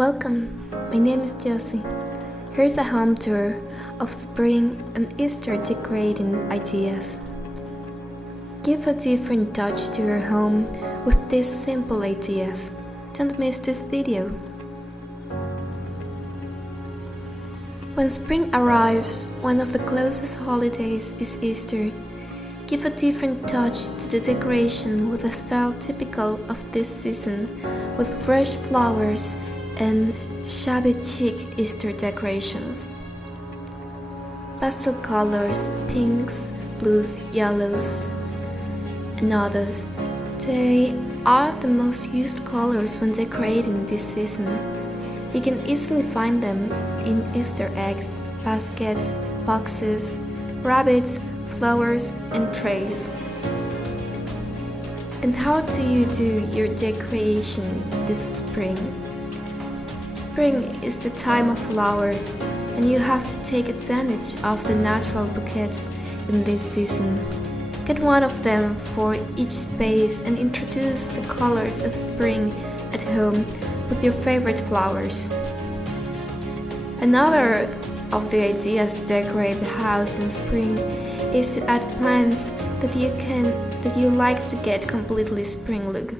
Welcome, my name is Jossie. Here's a home tour of spring and Easter decorating ideas. Give a different touch to your home with these simple ideas. Don't miss this video. When spring arrives, one of the closest holidays is Easter. Give a different touch to the decoration with a style typical of this season, with fresh flowers and shabby chic Easter decorations. Pastel colors, pinks, blues, yellows, and others. They are the most used colors when decorating this season. You can easily find them in Easter eggs, baskets, boxes, rabbits, flowers, and trays. And how do you do your decoration this spring? Spring is the time of flowers, and you have to take advantage of the natural bouquets in this season. Get one of them for each space and introduce the colors of spring at home with your favorite flowers. Another of the ideas to decorate the house in spring is to add plants that you like to get completely spring look.